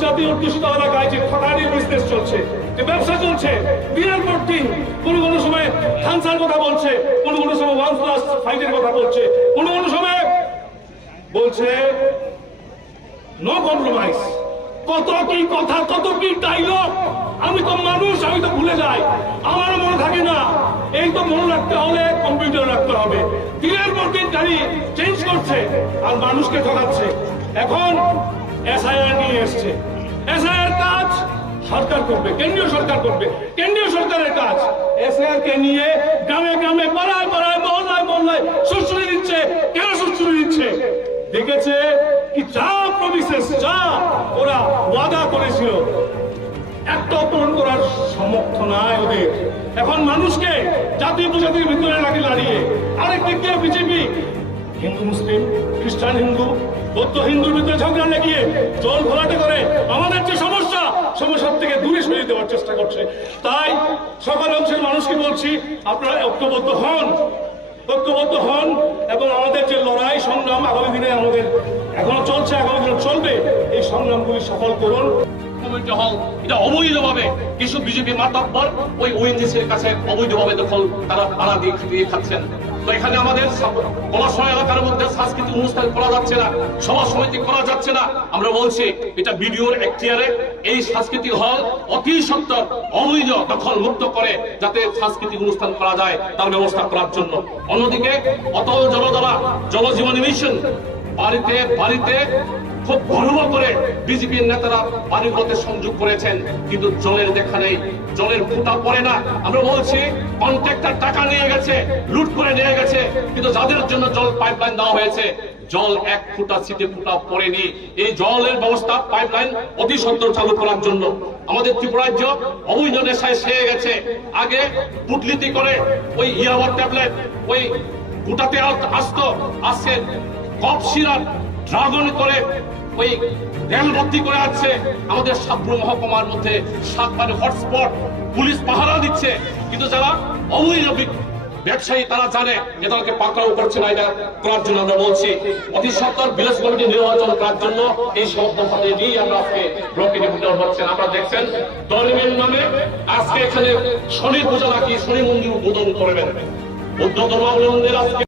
উপজাতি অধ্যুষিত এলাকায় যে খটারি বিজনেস চলছে, যে ব্যবসা চলছে দিনের পর দিন কোনো কোনো সময় ক্যান্সার কথা বলছে, কোনো কোনো সময় ওয়ান প্লাস ফাইভের কথা বলছে, কোনো কোনো সময় বলছে নো কম্প্রোমাইজ কত কি কথা, কত কি ডাইলগ আমি তো মানুষ, আমি তো ভুলে যাই। আমারও মনে থাকে না, এই তো মনে রাখতে হলে কম্পিউটার রাখতে হবে। দিনের পর দিন গাড়ি চেঞ্জ করছে, আর মানুষকে ঠকাচ্ছে। এখন এসআইআর এসছে। কাজ সরকার করবে, কেন্দ্রীয় সরকার করবে, কেন্দ্রীয় সরকারের কাজ। এসআইআর কে নিয়ে গ্রামে গ্রামে পাড়ায় পাড়ায়, মহল্লায় মহল্লায় সুশ্রী দিচ্ছে। কেন সুশ্রী দিচ্ছে? দেখেছে কি যা প্রমিসেস যা ওরা ওয়াদা করেছিল, একটা পূরণ করার সমর্থ নাই ওদের। এখন মানুষকে জাতীয় উপজাতির ভিতরে লাগে দাঁড়িয়ে আরেক দিক দিয়ে বিজেপি হিন্দু, মুসলিম, খ্রিস্টান, হিন্দু, বৌদ্ধ, হিন্দুর ভিতরে ঝগড়া লেগিয়ে জল ঘোলাটে করে আমাদের যে সমস্যা, সমস্যার থেকে দূরে সরিয়ে দেওয়ার চেষ্টা করছে। তাই সকল অংশের মানুষকে বলছি, আপনারা ঐক্যবদ্ধ হন। ঐক্যবদ্ধ হন এবং আমাদের যে লড়াই সংগ্রাম আগামী দিনে আমাদের এখনও চলছে, আগামী দিনে চলবে, এই সংগ্রামগুলি সফল করুন। কমিটি হল এটা অবৈধভাবে কিছু বিজেপি মাতাব্বর ওই ওএনজিসির কাছে অবৈধভাবে দখল তারা ভাড়া দিয়ে দিয়ে খাচ্ছেন। তো এখানে আমাদের কলাশয় এলাকার মধ্যে সাংস্কৃতিক অনুষ্ঠান করা যাচ্ছে না, সভা সমিতি করা যাচ্ছে না। আমরা বলছি, এটা বিডিওর এখতিয়ারে। এই সাংস্কৃতিক হল অতি সত্তর অবৈধ দখল মুক্ত করে যাতে সাংস্কৃতিক অনুষ্ঠান করা যায়, তার ব্যবস্থা করার জন্য। অন্যদিকে অতল জলধারা জলজীবনী মিশন, বাড়িতে বাড়িতে খুব গর্ব করে বিজেপির নেতারা বাড়িগুলোতে সংযোগ করেছেন, কিন্তু জলের দেখা নেই। জলের ফুটা পড়ে না। আমরা বলছি, কন্ট্রাক্টর টাকা নিয়ে গেছে, লুট করে নিয়ে গেছে, কিন্তু যাদের জন্য জল পাইপলাইন দেওয়া হয়েছে, জল এক ফুটা সিটে ফুটা পড়েনি। এই জলের ব্যবস্থা পাইপলাইন অতি সত্তর চালু করার জন্য। আমাদের ত্রিপুরা রাজ্য অবৈধ নেশায় সেরে গেছে। আগে পুটলিতি করে ওই ইয়াবার ট্যাবলেট, ওই গোটাতে আসতো। আসছে কফ সিরাপ, ড্রাগন করে ওই রেল ভর্তি করে আছে আমাদের সাব্র মহকুমার মধ্যে সাতবারে হটস্পট পুলিশ পাহারা দিচ্ছে। কিন্তু যারা অবৈধ ব্যবসায়ী, তারা জানে যে পাকড়াও করছে না এটা। করার জন্য আমরা বলছি, অতি সত্তর কমিটি নির্বাচন করার জন্য এই সমস্ত ভাবে নিয়ে আমরা আজকে ব্লকে নিবেদন হচ্ছেন আমরা দেখছেন ধর্মের নামে আজকে এখানে শনি পূজা নাকি শনি মন্দির উদ্বোধন করবেন। বৌদ্ধ ধর্মাবলম্বীদের আজকে